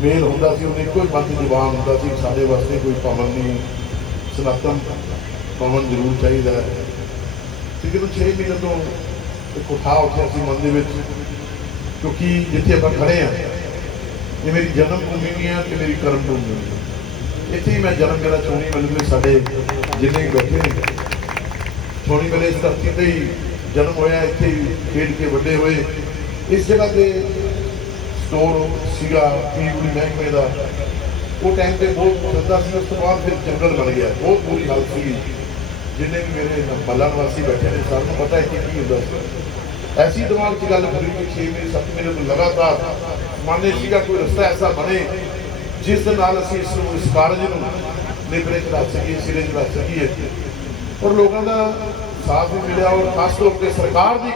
Mail होंदा सी, उन्हें एको ही मन की जबान होंदा सी, साडे वास्ते कोई भवन नहीं, सनातन भवन जरूर चाहिए। तकरीबन 6 महीने तो एक उठाव उठा सी मन दे विच, क्योंकि जिथे आप खड़े हैं ये मेरी जन्मभूमि भी है तो मेरी कर्मभूमि भी है। इत्थे ही मैं जन्म मेरा छोनी मिलते साडे जिन्ने बैठे ने छोनी मिले इस धरती से ही जन्म होया, इत्थे ही खेड के वड्डे होए। इस जगह पे स्टोर सीगा पीडब्ल्यू महकमे का, वो टाइम पे बहुत चलता सी। उस तो बाद फिर जंगल बन गया, बहुत बुरी हालत सी। जिन्ने भी मेरे मल्ला निवासी बैठे ने सानू पता है कि होंदा सी। ऐसी दिमाग की गल करी कि 6 महीने 7 महीने तो लगातार मन सीगा कोई रस्ता ऐसा बने जिस दे नाल असीं इस कारज नूं नेपरे च रख सकीए, सिरे च रख सकीए। और लोगों का साथ भी मिला, और खास तौर पर सरकार की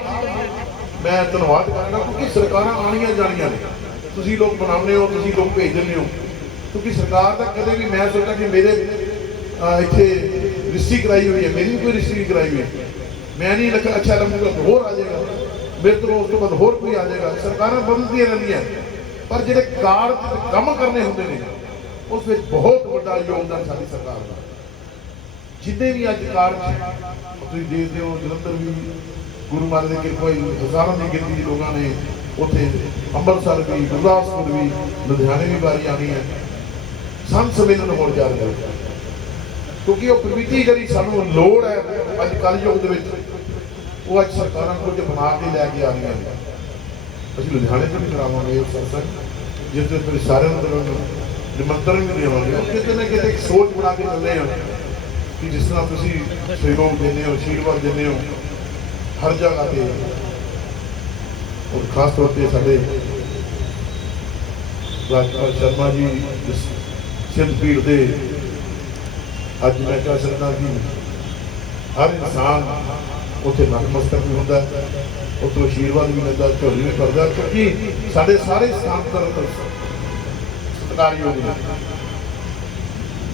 मैं धन्यवाद करांगा, क्योंकि सरकारां आनियां जानियां ने, तुसीं लोग बनाउने हो, तुसीं लोग भेज दिंदे हो। क्योंकि सरकार का कदे भी मैं सोचा कि मेरे इत्थे रजिस्ट्री कराई हुई है, मेरी भी कोई रजिस्ट्री कराई हुई है, मैं नहीं लगा अच्छा लगूंगा तो होर आ जाएगा, मेरे तो उस तो बाद होर कोई आ जाएगा। सरकारां बदलदियां रहिंदियां, पर जिहड़े कार काम करने होंदे ने उस विच बहुत वड्डा योगदान साडी सरकार दा। जिन्ने भी अज कार तुसीं देखदे हो, जलंधर भी गुरु महाराज की कृपा हज़ारों की गिनती लोगों ने, उत्थे अंमृतसर भी, गुरदासपुर भी, लुधियाने भी बारी आनी है। संत सम्मेलन होने जा रहे हैं, क्योंकि वो प्रविधि जी सानू लोड़ है अज कल युग के, वो अज सरकारां कुछ बना के लैके आ रही हैं। असीं लुधियाने तो भी करावांगे उस सत्संग, जिस दिन फिर सारे निमंत्रण भी देवांगे। किते ना किते एक सोच बना के चलते हैं कि जिस तरह तुसीं सहयोग देने हो, आशीर्वाद देने हो हर जगह पे, और खास तौर पर साडे राजपाल शर्मा जी सिंध पीड़ के अज मैं कह सकता कि हर इंसान उत्थे नतमस्तक भी होंदा, उत्थों आशीर्वाद भी मिलता, झोली भी करता, क्योंकि साडे सारे स्थान पर सत्कारयोग ने।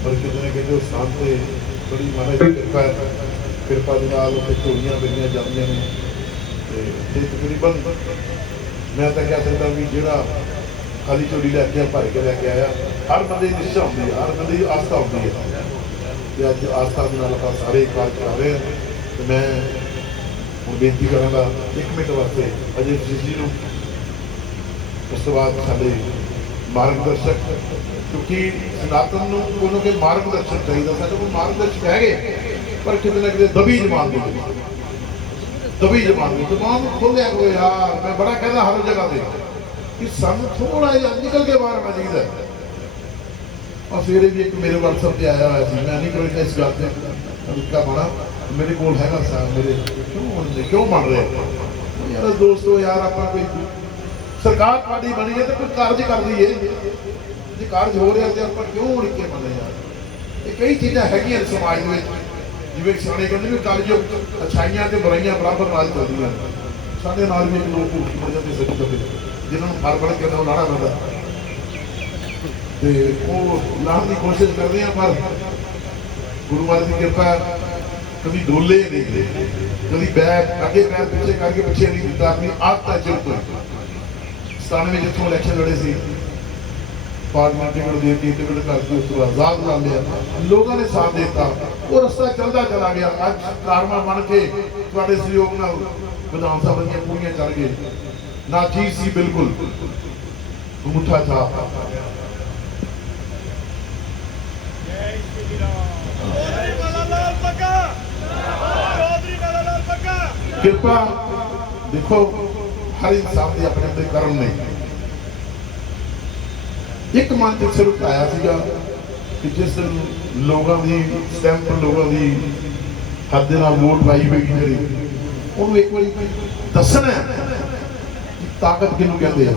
पर कितने ना कितने स्थान पर बड़ी महाराज की कृपा है, कृपा के नाल उत्थे झोलियां मिलियां जांदियां ने। ते तकरीबन मैं तो कह सकता भी जिहड़ा खाली झोली लैके भर के लैके आया, हर बंदे की निशा होंदी है, हर बंदे की आस्था होंदी है। तो अज आस्था के नाल आपां सारे कार्य करा रहे हैं। तो मैं हुण बेनती करांगा 1 मिनट वास्ते अजय जी नूं, उस तो बाद साडे मार्गदर्शक, क्योंकि सनातन नूं कोई के मार्गदर्शक चाहिए, साडे कोल मार्गदर्शक है, पर कितने ना कितने दबी जबान दी दबी जबान खोलिया करो यार। मैं बड़ा कहना हर जगह पे कि सानू थोड़ा जिहा निकल के बाहर आना चाहिए। और सवेरे भी एक मेरे व्हाट्सएप पर आया हुआ, मैं नहीं कोई इस गल से तरीका बना मेरे को हैगा सा, मेरे क्यों बन रहे यार दोस्तों, यार आप कोई सरकार पार्टी बनी है तो कोई कार्य कर रही है, जो कार्य हो रहा तो आप क्यों उड़ के बने यार। ये कई चीज़ां हैगियां समाज में, जिवें सियाणे कहते भी कलयुग अच्छाइयां ते बुराइयां बराबर नाल चलदियां। साडे नाल भी एक लोग भूख मर जाते सच्ची दबे, जिन्होंने फल फड़ के लाना पैंदा, तो वो लाने की कोशिश कर रहे हैं, पर गुरु महाराज की कृपा कभी डोले नहीं, कभी बैग अगे पैर पीछे करके पीछे नहीं दिता। अपनी आदत चल कोई 97 जितों इलैक्शन लड़े सी, पार्लियामेंट टिकट दे दी, टिकट करके उस आजाद ला लिया, लोगों ने साथ देता, वो रास्ता चलता चला गया। अज कारवा बन के तुहाडे सहयोग नाल विधान सभा दी पूरियां चल गए, ना चीज सी बिल्कुल अंगूठा छाप। कृपा देखो, हर इंसान के अपने अपने कर्म ने। एक मन च सिर उठाया सीगा कि जिस दिन लोगों की स्टैंप, लोगों की हद दे नाल वोट पाई हुई जी, उन्होंने एक बार दसना कि ताकत किनू कहते हैं,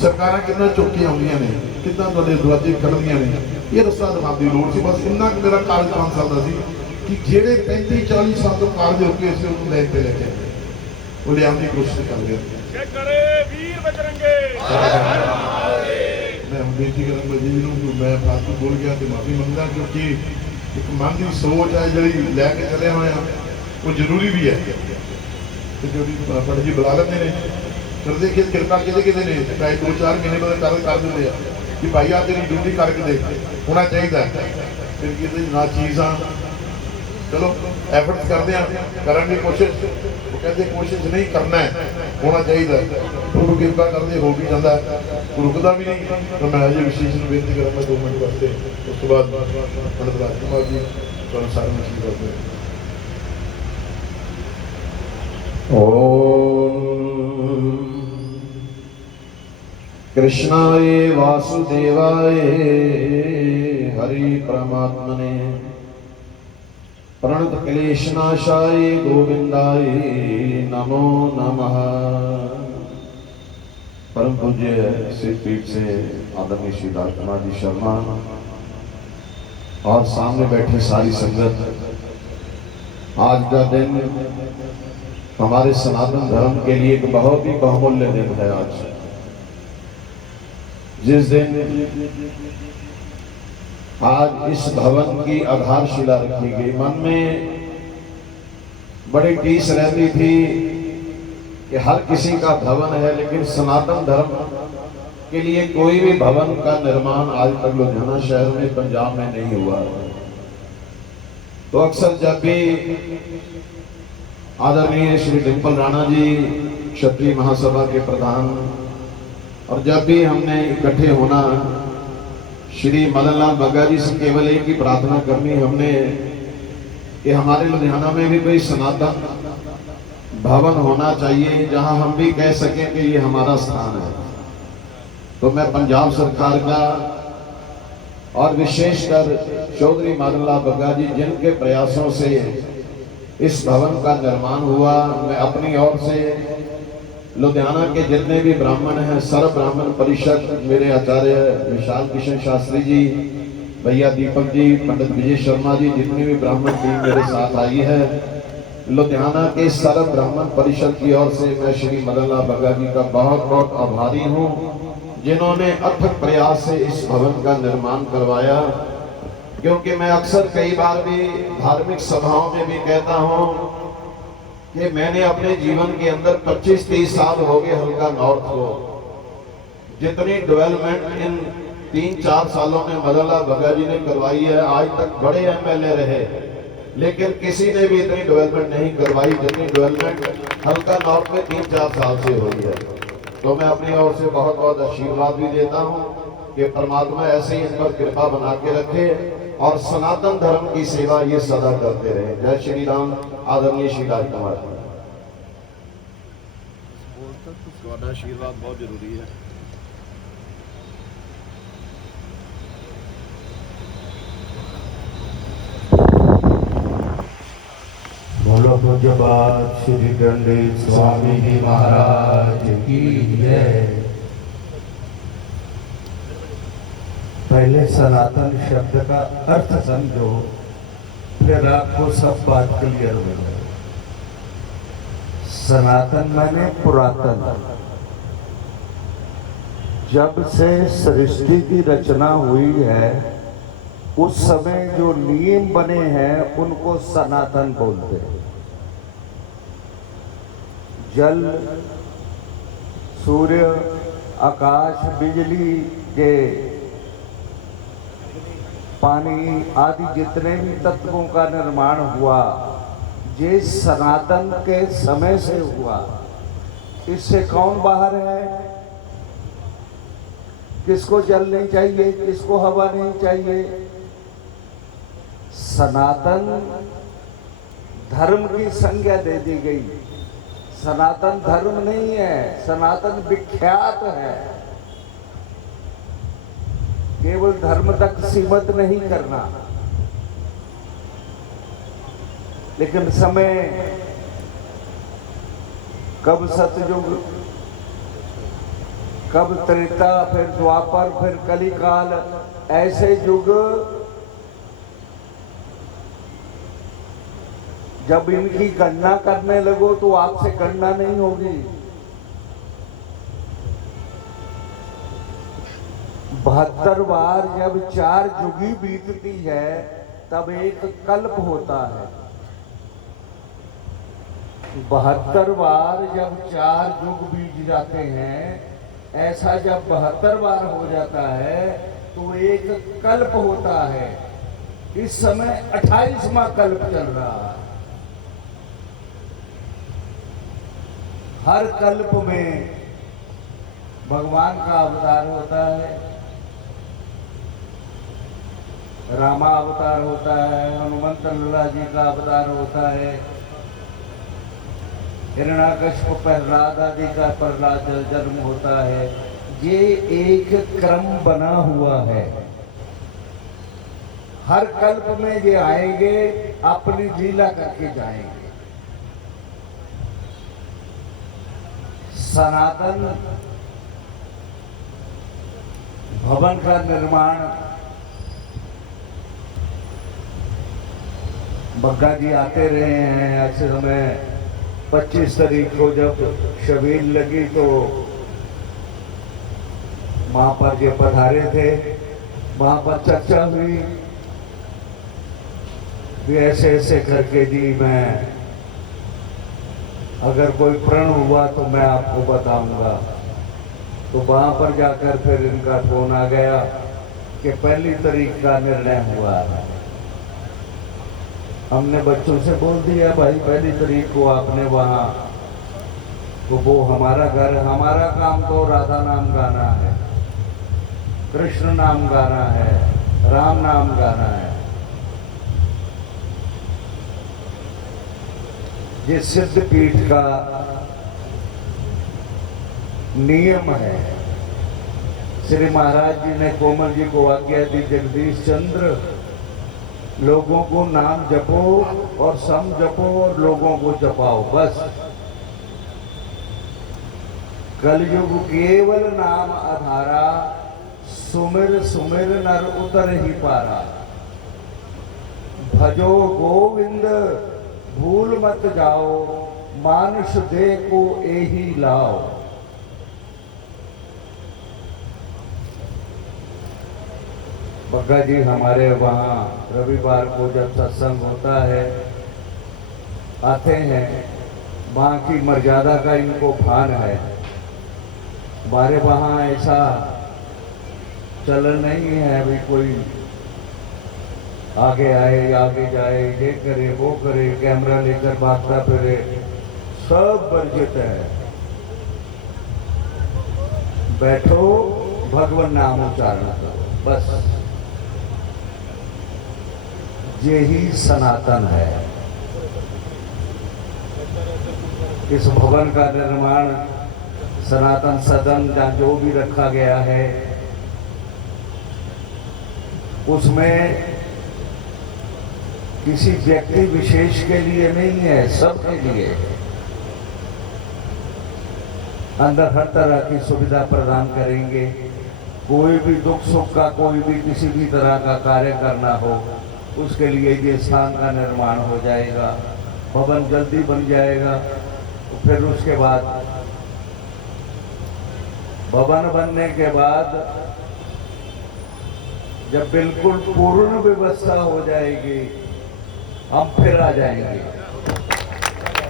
सरकारां कितना चौकियां आउंदियां ने, कितना तुहाडे दरवाजे खड़दियां ने, ये रस्ता दिखाने की लोड़ सी। बस इन्ना कि मेरा कागज 5 साल का सी कि जेड़े 35-40 साल तो कागज रुके से उन्होंने लाइन पे लेके वो लिया की कोशिश कर रहे। मैं बेनती करूँगा जी नूं, मैं फालतू बोल गया तो माफ़ी मंगदा, क्योंकि एक मन की सोच है जी लैके चले हुए हैं, वो जरूरी भी है। तो जो बड़े जी बुला लेते हैं ਕਰਦੇ ਕਿ ਕਿਰਪਾ ਕਿਤੇ ਨੇ ਚਾਹੇ 2-4 ਮਹੀਨੇ ਬਾਅਦ ਕਰ ਦਿੰਦੇ ਆ ਕਿ ਭਾਈ ਆ ਤੇਰੀ ਡਿਊਟੀ ਕਰਕੇ ਦੇ ਹੋਣਾ ਚਾਹੀਦਾ। ਫਿਰ ਕਿਤੇ ਨਾ ਚੀਜ਼ਾਂ चलो एफर्ट्स करते हैं करने की कोशिश, वो कहते कोशिश नहीं करना है होना चाहिए, प्रभु कृपा करते हो भी जाता है, रुकता भी नहीं। तो मैं अजय विशेष बेनती करूँगा 2 मिनट वास्ते, उस बाद पंडित राजकुमार जी तो सारे मशीन करते हैं। ओम कृष्णाय वासुदेवाय हरि परमात्मने प्रणत क्लेशनाशाय गोविंदाय नमो नमः। परम पूज्य श्री पीठ से आदरणीय श्री राजकुमार जी शर्मा और सामने बैठी सारी संगत, आज का दिन हमारे सनातन धर्म के लिए एक बहुत ही बहुमूल्य दिन है। आज जिस दिन आज इस भवन की आधारशिला रखी गई, मन में बड़ी टीस रहती थी कि हर किसी का भवन है, लेकिन सनातन धर्म के लिए कोई भी भवन का निर्माण आज तक लुधियाना शहर में, पंजाब में नहीं हुआ। तो अक्सर जब भी आदरणीय श्री डिम्पल राणा जी क्षत्रिय महासभा के प्रधान, और जब भी हमने इकट्ठे होना, श्री मदन लाल बग्गा जी से केवल एक ही प्रार्थना करनी हमने कि हमारे लुधियाना में भी कोई सनातन भवन होना चाहिए जहां हम भी कह सकें कि ये हमारा स्थान है। तो मैं पंजाब सरकार का और विशेषकर चौधरी मदन लाल बग्गा जी जिनके प्रयासों से इस भवन का निर्माण हुआ, मैं अपनी ओर से लुधियाना के जितने भी ब्राह्मण हैं, सर्व ब्राह्मण परिषद, मेरे आचार्य विशाल किशन शास्त्री जी, भैया दीपक जी, पंडित विजय शर्मा जी, जितनी भी ब्राह्मण टीम मेरे साथ आई है, लुधियाना के सर्व ब्राह्मण परिषद की ओर से मैं श्री मदन लाल बग्गा जी का बहुत बहुत आभारी हूँ, जिन्होंने अथक प्रयास से इस भवन का निर्माण करवाया। क्योंकि मैं अक्सर कई बार भी धार्मिक सभाओं में भी कहता हूँ कि मैंने अपने जीवन के अंदर 25-30 साल हो गए हल्का नॉर्थ को, जितनी डेवलपमेंट इन 3-4 सालों में मदन लाल बग्गा जी ने करवाई है, आज तक बड़े एमएलए रहे लेकिन किसी ने भी इतनी डेवलपमेंट नहीं करवाई जितनी डेवलपमेंट हल्का नॉर्थ में 3-4 साल से हुई है। तो मैं अपनी ओर से बहुत बहुत आशीर्वाद भी देता हूँ कि परमात्मा ऐसे ही इन पर कृपा बना के रखे और सनातन धर्म की सेवा ये सदा करते रहे। जय श्री राम। आदरणीय श्री राजकुमार जी, ਤੁਹਾਡਾ आशीर्वाद बहुत जरूरी है। बोलो पूज्य बात श्री पंडित स्वामी जी महाराज की जय। पहले सनातन शब्द का अर्थ समझो, फिर आपको सब बात क्लियर हो जाए। सनातन माने पुरातन। जब से सृष्टि की रचना हुई है उस समय जो नियम बने हैं उनको सनातन बोलते हैं। जल, सूर्य, आकाश, बिजली के पानी आदि जितने भी तत्वों का निर्माण हुआ, ये सनातन के समय से हुआ। इससे कौन बाहर है? किसको जल नहीं चाहिए, किसको हवा नहीं चाहिए? सनातन धर्म की संज्ञा दे दी गई। सनातन धर्म नहीं है, सनातन विख्यात है। केवल धर्म तक सीमित नहीं करना। लेकिन समय कब सतयुग, कब त्रेता, फिर द्वापर, फिर कलिकाल, ऐसे युग जब इनकी गणना करने लगो तो आपसे गणना नहीं होगी। 72 बार जब 4 जुगी बीतती है तब एक कल्प होता है। 72 बार जब 4 युग बीत जाते हैं, ऐसा जब 72 बार हो जाता है तो एक कल्प होता है। इस समय 28वां कल्प चल रहा है। हर कल्प में भगवान का अवतार होता है, रामा अवतार होता है, हनुमंत लल्ला जी का अवतार होता है, हिरण्याकश्यप प्रहलाद आदि का प्रहलाद जन्म होता है। ये एक क्रम बना हुआ है। हर कल्प में ये आएंगे, अपनी लीला करके जाएंगे। सनातन भवन का निर्माण बग्गा जी आते रहे हैं। ऐसे समय 25 तारीख को जब शबील लगी तो वहां पर ये पधारे थे। वहां पर चर्चा हुई भी ऐसे ऐसे करके जी मैं अगर कोई प्रण हुआ तो मैं आपको बताऊंगा। तो वहां पर जाकर फिर इनका फोन आ गया कि 1 तारीख का निर्णय हुआ है। हमने बच्चों से बोल दिया भाई 1 तारीख को आपने वहां, तो वो हमारा घर, हमारा काम तो राधा नाम गाना है, कृष्ण नाम गाना है, राम नाम गाना है। ये सिद्ध पीठ का नियम है। श्री महाराज जी ने कोमल जी को आज्ञा दी, जगदीश चंद्र लोगों को नाम जपो और सम जपो और लोगों को जपाओ, बस। कलयुग केवल नाम आधारा, सुमिर सुमिर नर उतर ही पारा। भजो गोविंद भूल मत जाओ, मानुष दे को एही लाओ। बग्गा जी हमारे वहाँ रविवार को जब सत्संग होता है आते हैं। वहाँ की मर्यादा का इनको भान है। हमारे वहाँ ऐसा चलन नहीं है अभी कोई आगे आए आगे जाए, ये करे वो करे, कैमरा लेकर भागता फिरे, सब वर्जित है। बैठो भगवान नाम उच्चारण करो, बस। यही सनातन है। इस भवन का निर्माण सनातन सदन या जो भी रखा गया है उसमें किसी व्यक्ति विशेष के लिए नहीं है, सबके लिए। अंदर हर तरह की सुविधा प्रदान करेंगे। कोई भी दुख सुख का, कोई भी किसी भी तरह का कार्य करना हो उसके लिए ये स्थान का निर्माण हो जाएगा। भवन जल्दी बन जाएगा। तो फिर उसके बाद भवन बनने के बाद जब बिल्कुल पूर्ण व्यवस्था हो जाएगी हम फिर आ जाएंगे।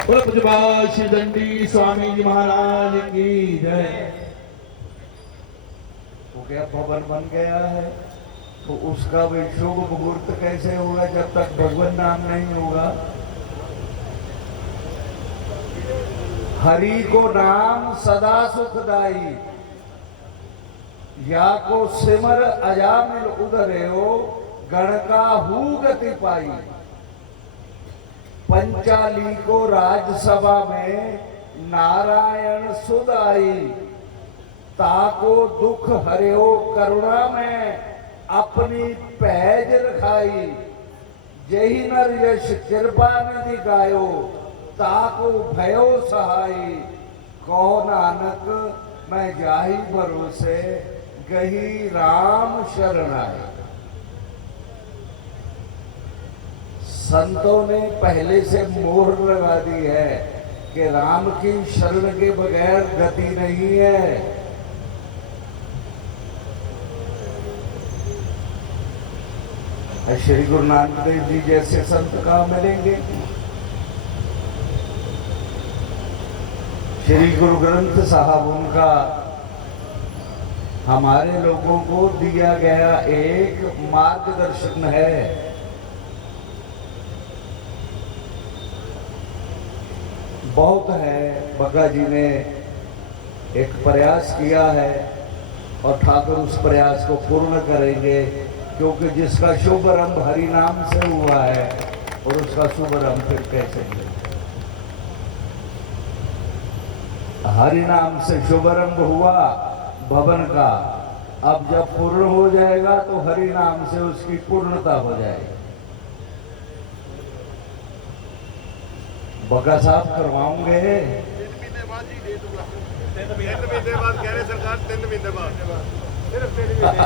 पूज्यपाद श्री दंडी स्वामी जी महाराज की जय। तो क्या भवन बन गया है तो उसका भी शुभ मुहूर्त कैसे होगा जब तक भगवान नाम नहीं होगा। हरि को नाम सदा सुखदाई, या को सिमर अजामिल उधरे हो, गण का हु गति पाई। पंचाली को राजसभा में नारायण सुध आई, ताको दुख हरियो करुणा में अपनी पैज रखाई। जही नर यश कृपा निधि गायो, ताको भयो सहाई। कहो नानक मैं जाहि भरोसे, गही राम शरण आए। संतों ने पहले से मोहर लगा दी है कि राम की शरण के बगैर गति नहीं है। श्री गुरु नानक देव जी जैसे संत कहाँ मिलेंगे। श्री गुरु ग्रंथ साहब उनका हमारे लोगों को दिया गया एक मार्गदर्शन है। बहुत है, बग्गा जी ने एक प्रयास किया है और ठाकुर उस प्रयास को पूर्ण करेंगे, क्योंकि जिसका शुभारंभ हरि नाम से हुआ है और उसका शुभारंभ फिर कैसे हुआ? हरि नाम से शुभारंभ हुआ भवन का, अब जब पूर्ण हो जाएगा तो हरि नाम से उसकी पूर्णता हो जाएगी। बग्गा साहब करवाऊंगे 3 महीने बाद ही दे दूंगा। 3 महीने बाद कह रहे सरकार, 3 महीने बाद सिर्फ 3 महीने।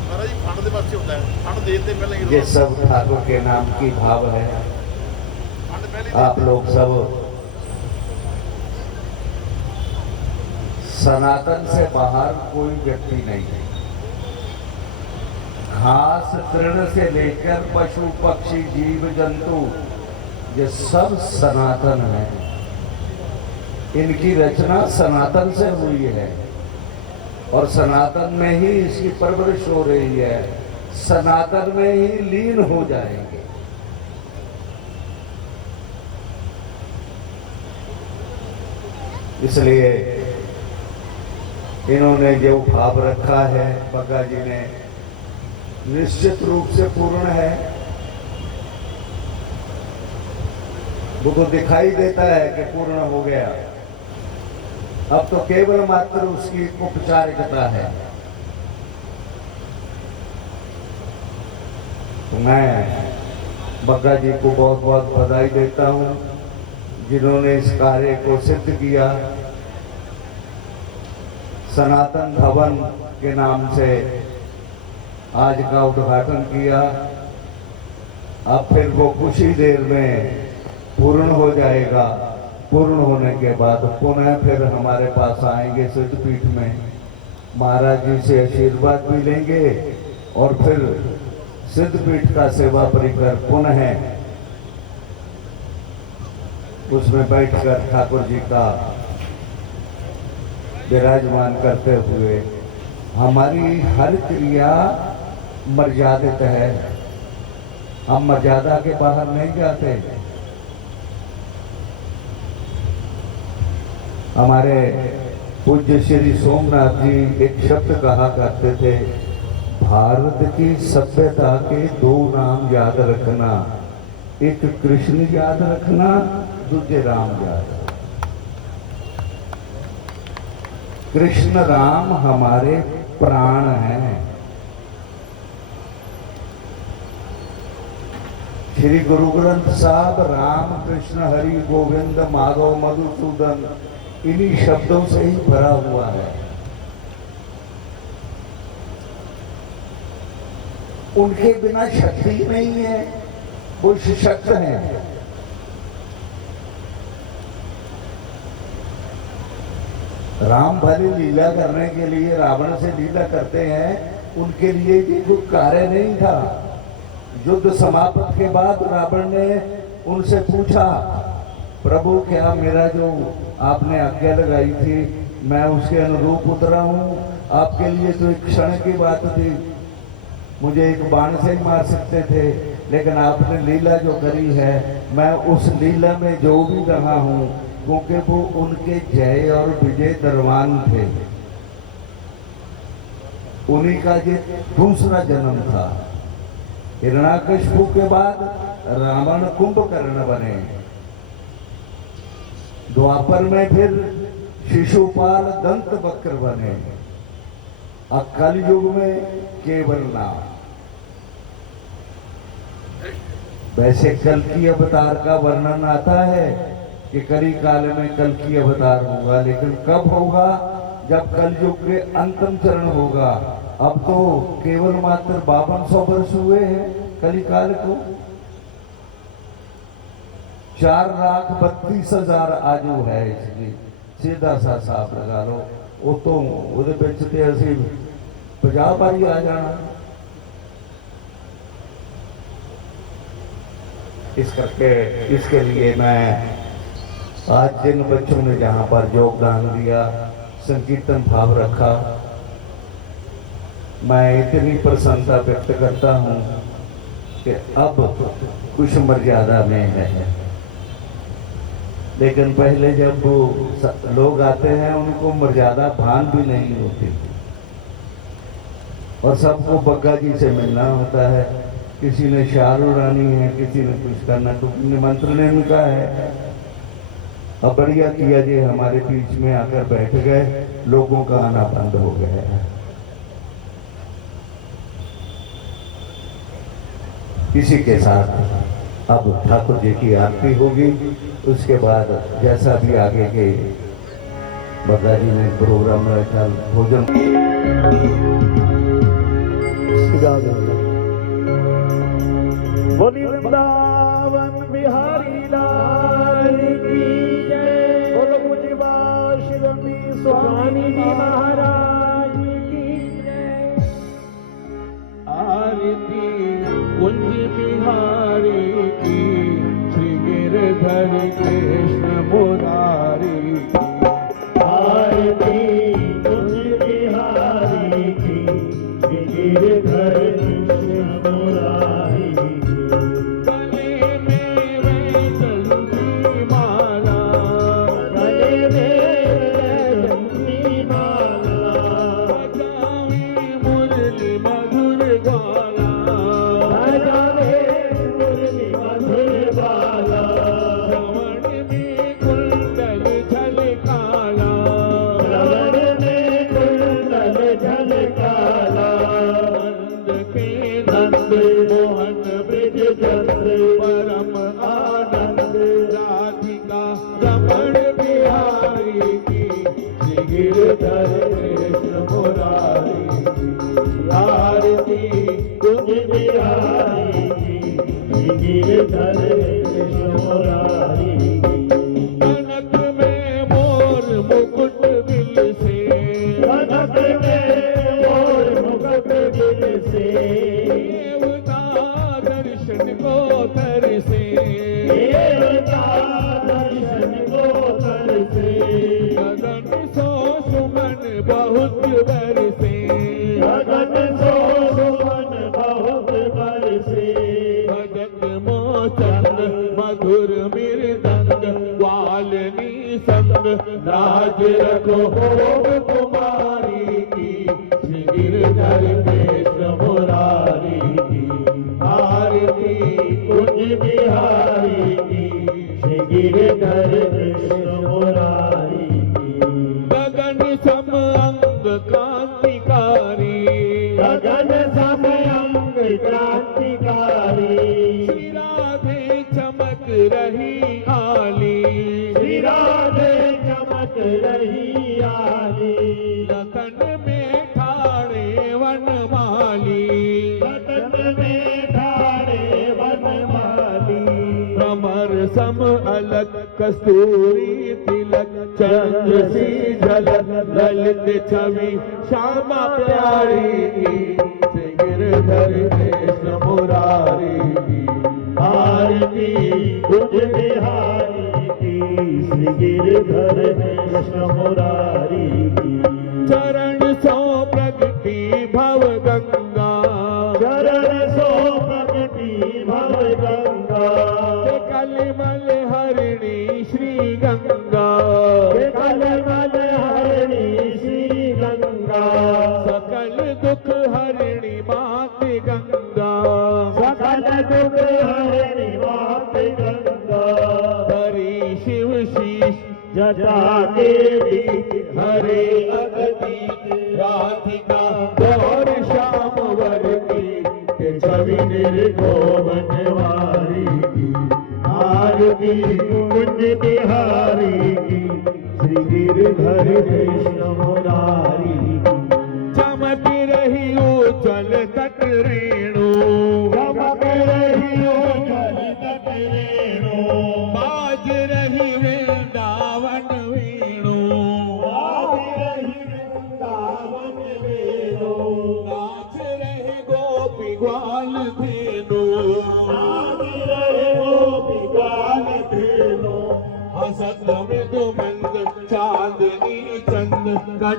महाराज जी फंड दे पास होता है, फंड देते पहले ही ये सब ठाकुर के नाम की भाव है। फंड पहले आप लोग सब सनातन से बाहर कोई व्यक्ति नहीं है। घास तृण से लेकर पशु पक्षी जीव जंतु ये सब सनातन है। इनकी रचना सनातन से हुई है और सनातन में ही इसकी परवरिश हो रही है, सनातन में ही लीन हो जाएंगे। इसलिए इन्होंने जो भाव रखा है बग्गा जी ने, निश्चित रूप से पूर्ण है। वो तो दिखाई देता है कि पूर्ण हो गया, अब तो केवल मात्र उसकी औपचारिकता है। तो मैं बग्गा जी को बहुत बहुत बधाई देता हूं, जिन्होंने इस कार्य को सिद्ध किया। सनातन भवन के नाम से आज का उद्घाटन किया। अब फिर वो कुछ ही देर में पूर्ण हो जाएगा। पूर्ण होने के बाद पुनः फिर हमारे पास आएंगे सिद्धपीठ में, महाराज जी से आशीर्वाद भी लेंगे और फिर सिद्धपीठ का सेवा परिकर पुनः उसमें बैठकर ठाकुर जी का विराजमान करते हुए हमारी हर क्रिया मर्यादित है। हम मर्यादा के बाहर नहीं जाते। हमारे पूज्य श्री सोमनाथ जी एक शब्द कहा करते थे, भारत की सभ्यता के 2 नाम याद रखना, एक कृष्ण याद रखना, दूसरे राम याद रखना। कृष्ण राम हमारे प्राण हैं। श्री गुरु ग्रंथ साहब राम कृष्ण हरि गोविंद माधव मधुसूदन इन्हीं शब्दों से ही भरा हुआ है। उनके बिना शक्ति नहीं है, वो सशक्त हैं। राम भले लीला करने के लिए रावण से लीला करते हैं, उनके लिए भी कोई कार्य नहीं था। युद्ध समाप्त के बाद रावण ने उनसे पूछा, प्रभु क्या मेरा जो आपने आज्ञा लगाई थी मैं उसके अनुरूप उतरा हूँ? आपके लिए तो एक क्षण की बात थी, मुझे एक बाण से ही मार सकते थे, लेकिन आपने लीला जो करी है मैं उस लीला में जो भी रहा हूँ, क्योंकि वो उनके जय और विजय दरबान थे। उन्हीं का ये दूसरा जन्म था। हिरण्याकशिपु के बाद रावण कुंभकर्ण बने, द्वापर में फिर शिशुपाल दंत वक्र बने, अब कलयुग में केवल नाम। वैसे कल की अवतार का वर्णन आता है कि कली काल में कल की अवतार होगा, लेकिन कब होगा? जब कलयुग के अंतिम चरण होगा। अब तो केवल मात्र 5200 वर्ष हुए हैं कली काल को। 4,32,000 आयु है इसकी, सीधा सा साफ लगा लो। वो तो ਉਹਦੇ ਵਿੱਚ ਤੇ ਅਸੀਂ 50 ਵਾਰੀ ਆ ਜਾਣਾ। इस करके इसके लिए मैं आज जिन बच्चों ने जहाँ पर योगदान दिया, संकीर्तन भाव रखा, मैं इतनी प्रसन्नता व्यक्त करता हूँ कि अब कुछ मर्यादा में है। लेकिन पहले जब वो लोग आते हैं उनको मर्यादा भान भी नहीं होती और सबको बग्गा जी से मिलना होता है। किसी ने शाल उड़ानी है, किसी ने कुछ करना, तो निमंत्रण उनका है। अब बढ़िया किया जी हमारे बीच में आकर बैठ गए, लोगों का आना बंद हो गया है। इसी के साथ अब ठाकुर जी की आरती होगी, उसके बाद जैसा भी आगे के बग्गा जी ने प्रोग्राम रखा, भोजन बोली वृंदावन बिहारी लाल की जय। बोलो मुझे शिरडी स्वामी जी महाराज की जय। आरती कुंज बिहारी की, श्री गिरधर कृष्ण मुरारी की। आरती कुंज बिहारी की, श्री गिरधर कृष्ण मुरारी की। गले में वैजंती माला, गले में वैजंती माला, बजावे मुरली मधुर गाला, बजावे मुरली मधुर गाला। श्रवण में कुंडल झलकाला, श्रवण में कुंडल झलकाला। नंद के नंद मोहन ब्रज चंद्र, परम आनंद राधिका रमण बिहारी की, श्री गिरधर कृष्ण मुरारी की। आरती कुंज बिहारी की, श्री गिरधर कृष्ण मुरारी की। कनक में मोर मुकुट बिल से, कनक में मोर मुकुट बिल से, देवता दर्शन को तरसे, देवता दर्शन को तरसे। गगन सो सुमन बहुत बरसे, गगन सो सुमन बहुत बरसे। भजत मोचन मधुर मृदंग, वाल्मी संग राज रखो कुमारी की, श्री गिरधर कृष्ण मुरारी की। आरती कुंज बिहारी की, श्री गिरधर कृष्ण मुरारी की। गगन सम अंग क्रांतिकारी, गगन सम अंग क्रांतिकारी। श्री राधे चमक रही आली, श्री राधे चमक रही आली। लखन में ठाणे वनमाली, लखन में ठाणे वनमाली। कमर सम अलग कस्तूरी तिलक, चंद्र सी झलक ललित छवि श्यामा प्यारी की, श्री गिरधर कृष्ण मुरारी की। आरती कुंज बिहारी की, श्री गिरधर कृष्ण मुरारी की। चरण सो प्रगति भव गंगा, चरण सो प्रगति भव गंगा। कलिमल हरिणी श्री गंगा, कलिमल हरिणी श्री गंगा। सकल दुख हरिणी मात गंगा, सकल दुख हरिणी मात गंगा। हरि शिव शीश जटा के बीच, हरे अगदीत राधिका गौर श्याम वर की, छवि निर्गोवनवारी की। आरती कुंज बिहारी की, श्री गिरधर कृष्ण मुरारी की। चमक रही उजल तट रेणु, चमक रही उजल तट रेणु। बाज रही वृंदावन वेणु, बाज रही वृंदावन वेणु। नाच रहे गोपी ग्वाल धेनु, नाच रहे गोपी ग्वाल धेनु। हसत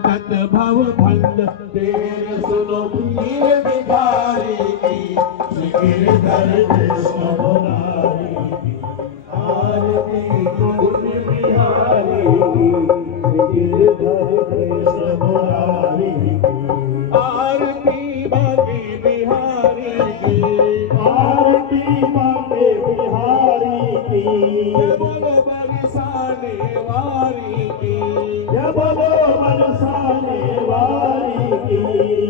जगत भव भंड तेरे सुनो पीर बिहारी की श्री गिरधर कृष्ण मुरारी की आरती गुण बिहारी की श्री गिरधर कृष्ण मुरारी की आरती बांके बिहारी की आरती बांके बिहारी की जय बोलो बरसाने वारी की जय बोलो बरसाने वारी की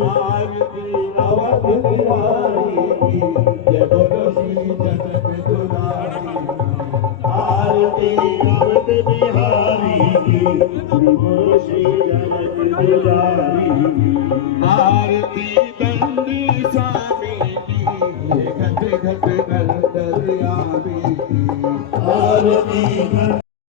आरती अवध बिहारी की जय बोलो श्री जगत दुलारी आरती अवध बिहारी की जय बोलो श्री जगत दुलारी आरती दंडी स्वामी की घट घट कर दरिया आरती